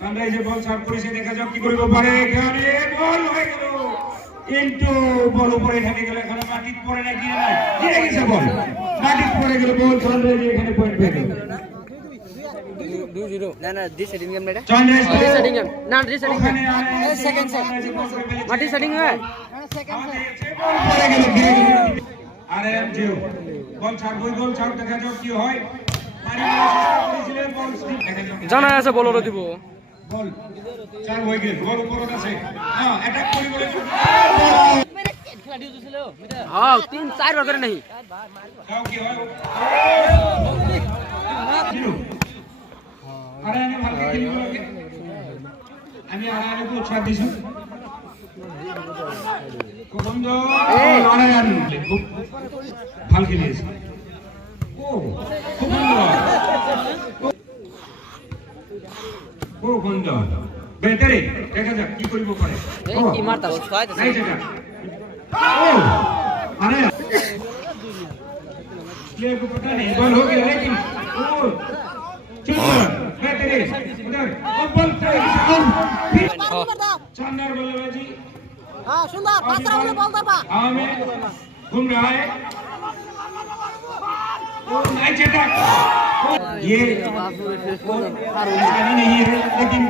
সানরাইজে ball serve করেছে, দেখা যাক কি করবে পারে। এখানে বল হয়ে গেল, কিন্তু বল উপরে ঠেকে গেল। এখানে মাটির পরে না, গিয়ে নাই, গিয়ে গেছে বল, মাটির পরে গেল বল। সানরাইজে এখানে পয়েন্ট পেয়ে গেল। না না ডিসেটিং গেম এটা সানরাইজ ডিসেটিং গেম না ডিসেটিং ওখানে সেকেন্ড মাটি সেটিং হয় বল পরে গেল, গিয়ে গেল। আরে জিও বল ছাড়, ওই বল ছাড়, দেখা যাক কি হয়। মারি করেছিলেন বল, দেখা যাক জানা আছে বলরে দিব বল চার হয়ে গেল, বল উপর আছে। হ্যাঁ অ্যাটাক করি বলে হ্যাঁ 3-4 বার করে নাই যাও কি হয়। জিরো আরে আমি ভালো খেলি বলকে, আমি আরে তো ছাড় দিছি। খুব সুন্দর নারায়ণ, খুব ভালো খেলিয়েছে। ও খুব সুন্দর, খুব সুন্দর, বেটারে। দেখা যাক কি করব পারে। এই কি মারতা নাই দেখা। ও अरे ये को पता नहीं बॉल हो गया, लेकिन ओ चल बेहतरीन उधर और बॉल फिर शानदार बल्लेबाजी। हां सुंदर पात्रा वाले बॉल दबा हां में घूम रहा है। ओ नाइस अटैक, ये ऐसा नहीं है, लेकिन